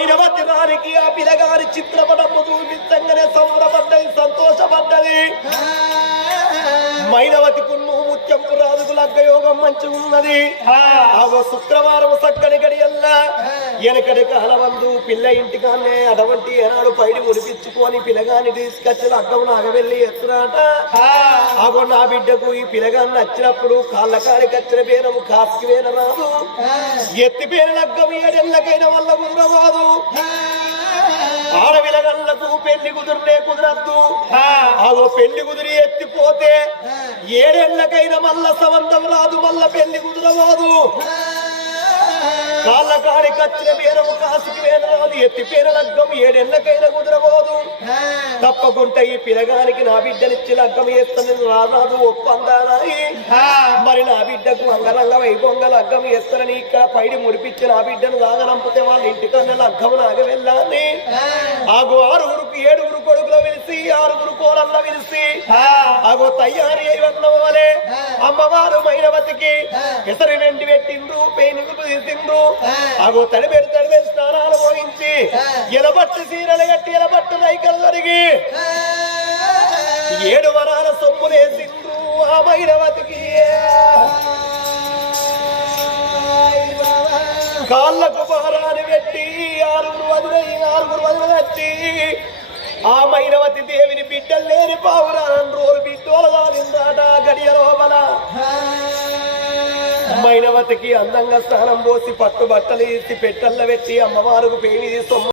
మైనవతి రానికి ఆ పిల్లగారి చిత్రపటము చూపించంగానే సంబరపడ్డది సంతోషపడ్డది మైనవతి కున్ను ముత్యంపు రాజుకు లగ్గయోగం మంచి ఉన్నది. ఆగో శుక్రవారం సక్కని గడియల్లా. వెనకటి కాలమందు పిల్ల ఇంటికాన్నే అటువంటి ఏనాడు పైడి ముడిపించుకొని పిల్లగాని తీసుకొచ్చి లగ్గం నాగవెళ్ళి ఎత్తురాట. ఆగో నా బిడ్డకు ఈ పిల్లగాన్ని నచ్చినప్పుడు కాళ్ళ కాడికి వచ్చిన పేరము కాస్కి వేన రాదు. ఎత్తి పేరు లగ్గం ఏడెళ్ళకైన వల్ల కుదరవాదు ఆడవిలగళ్ళకు పెళ్ళి కుదిరినే కుదరద్దు. ఆగో పెళ్ళి కుదిరి ఎత్తిపోతే ఏడేళ్ళకైనా మల్ల సంబంధం రాదు మల్ల పెళ్ళి కుదరవాదు. కాళ్ళ కాడి కచ్చిన పేరము కాసుకి వేదరాదు ఎత్తి పేర లగ్గం ఏడేళ్ళకైనా కుదరబోదు తప్పకుండా ఈ పిలగానికి నా బిడ్డనిచ్చి లగ్గం చేస్తానని రారాదు ఒప్పందానాయి మరి నా బిడ్డకు అంగరంగ వైభవంగా లగ్గం చేస్తానని ఇక్కడ పైడి ముడిపించి నా బిడ్డను దాగనంపితే వాళ్ళ ఇంటికన్నా లగ్గం నాగ వెళ్ళాలి ఆగో ఆరుగురికి ఏడుగురు కొడుకులు పిలిచి ఆరుగురు కోడళ్ళ పిలిచి ఆగో తయారీ అయి వల్లే అమ్మవారు మైనవతికి ఎసరి వెండి పెట్టిండ్రు పేనుగు తీసిండ్రు. ఆగో తడిబెడి తడిబెడి స్నానాలు పోయించి ఎలబట్టు సీరలు కట్టి ఎలబట్టు రైకలు జరిగి ఏడు వరాల సొమ్ములేసిండ్రు ఆ మైనవతికి కాళ్ళకు భారాన్ని పెట్టి ఆరుగురు వదిలై ఆరుగురు వదిలి ఆ మైనవతి దేవిని బిడ్డలు లేని పావురాన్ రోజు బిడ్డోలదాలిందాట గడియ లోపల. మైనవతికి అందంగా స్నానం పోసి పట్టు బట్టలు ఇచ్చి పెట్టల్ల పెట్టి అమ్మవారికి పేని సొమ్ము